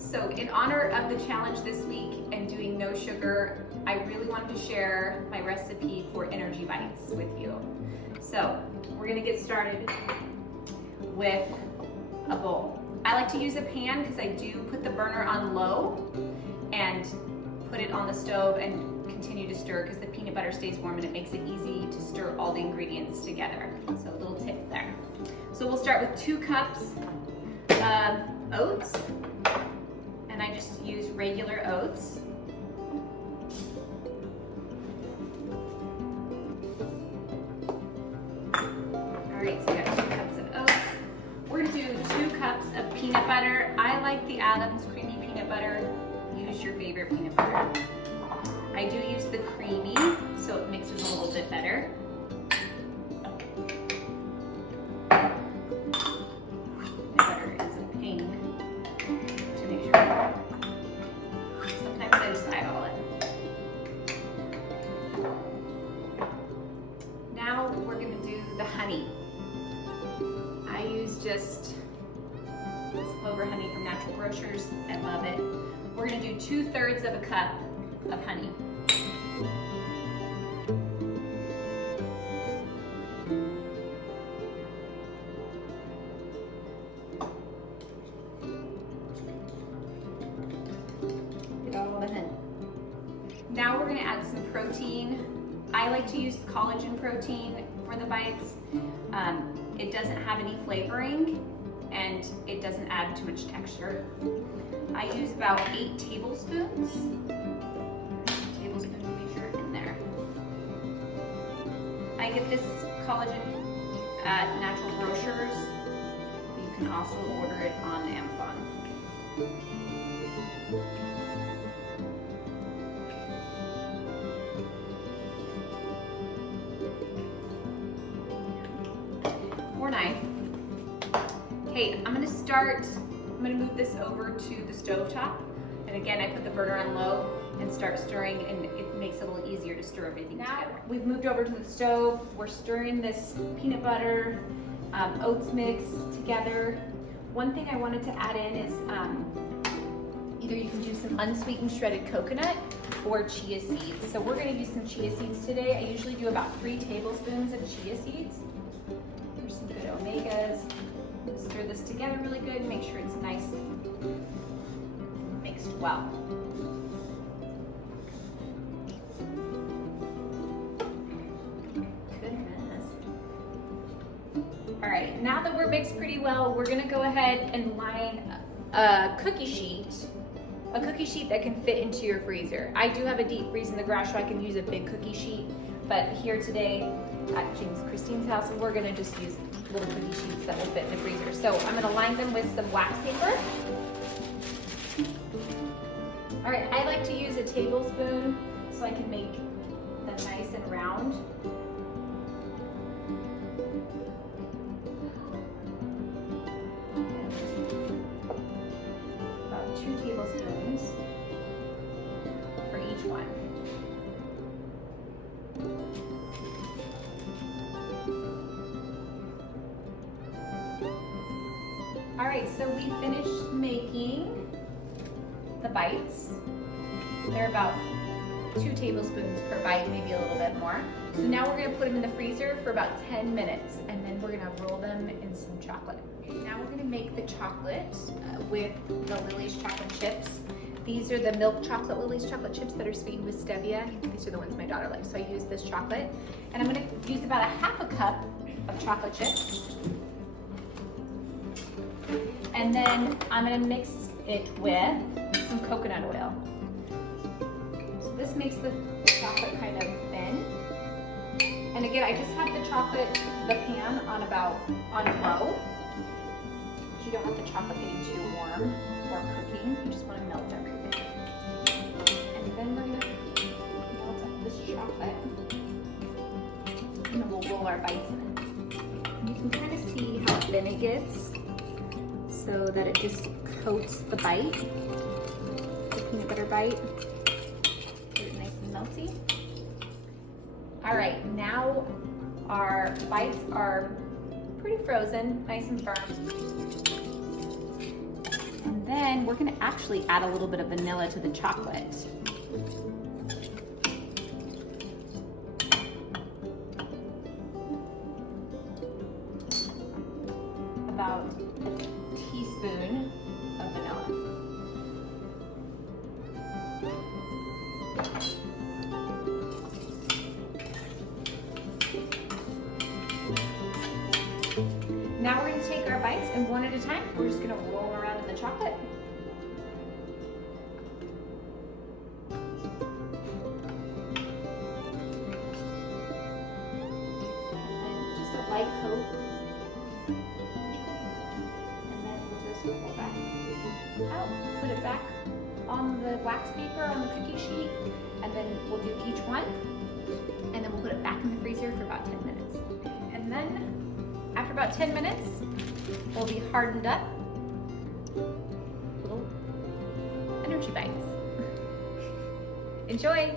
So in honor of the challenge this week and doing no sugar, I really wanted to share my recipe for energy bites with you. So we're gonna get started with a bowl. I like to use a pan because I do put the burner on low and put it on the stove and continue to stir because the peanut butter stays warm and it makes it easy to stir all the ingredients together. So a little tip there. So we'll start with 2 cups of oats, and I just use regular oats. All right, so we got 2 cups of oats. We're gonna do 2 cups of peanut butter. I like the Adams creamy peanut butter. Use your favorite peanut butter. I do use the creamy, so it mixes a little bit better. Peanut butter is a pain to measure. Sometimes I just eyeball it. Now we're gonna do the honey. I use just this clover honey from Natural Grocers. I love it. We're gonna do 2/3 of a cup of honey. Get all the honey. Now we're gonna add some protein. I like to use collagen protein for the bites. It doesn't have any flavoring and it doesn't add too much texture. I use about 8 tablespoons. Tablespoon to be sure in there. I get this collagen at Natural Grocers. You can also order it on Amazon. Or 9. Okay, I'm gonna move this over to the stove top. And again, I put the burner on low and start stirring, and it makes it a little easier to stir everything together. We've moved over to the stove. We're stirring this peanut butter, oats mix together. One thing I wanted to add in is either you can do some unsweetened shredded coconut or chia seeds. So we're gonna use some chia seeds today. I usually do about 3 tablespoons of chia seeds. There's some good omegas. Stir this together really good, make sure it's nice mixed well. Goodness. All right, now that we're mixed pretty well, we're gonna go ahead and line a cookie sheet that can fit into your freezer. I do have a deep freeze in the garage, so I can use a big cookie sheet, but here today at Christine's house, we're gonna just use little cookie sheets that will fit in the freezer. So I'm gonna line them with some wax paper. All right, I like to use a tablespoon so I can make them nice and round. About 2 tablespoons for each one. All right, so we finished making the bites. They're about 2 tablespoons per bite, maybe a little bit more. So now we're gonna put them in the freezer for about 10 minutes, and then we're gonna roll them in some chocolate. Okay, now we're gonna make the chocolate with the Lily's chocolate chips. These are the milk chocolate Lily's chocolate chips that are sweetened with stevia. These are the ones my daughter likes, so I use this chocolate. And I'm gonna use about 1/2 cup of chocolate chips. And then I'm gonna mix it with some coconut oil. So this makes the chocolate kind of thin. And again, I just have the pan on low. You don't want the chocolate getting too warm or cooking. You just wanna melt everything. And then we're gonna melt up this chocolate. And then we'll roll our bites in it. And you can kind of see how thin it gets, so that it just coats the bite, the peanut butter bite. Get it nice and melty. All right, now our bites are pretty frozen, nice and firm. And then we're gonna actually add a little bit of vanilla to the chocolate. About a teaspoon of vanilla. Now we're going to take our bites and one at a time, we're just going to roll around in the chocolate. And just a light coat. And then we'll just pull back out, put it back on the wax paper on the cookie sheet, and then we'll do each one, and then we'll put it back in the freezer for about 10 minutes. And then after about 10 minutes, they'll be hardened up little energy bites. Enjoy!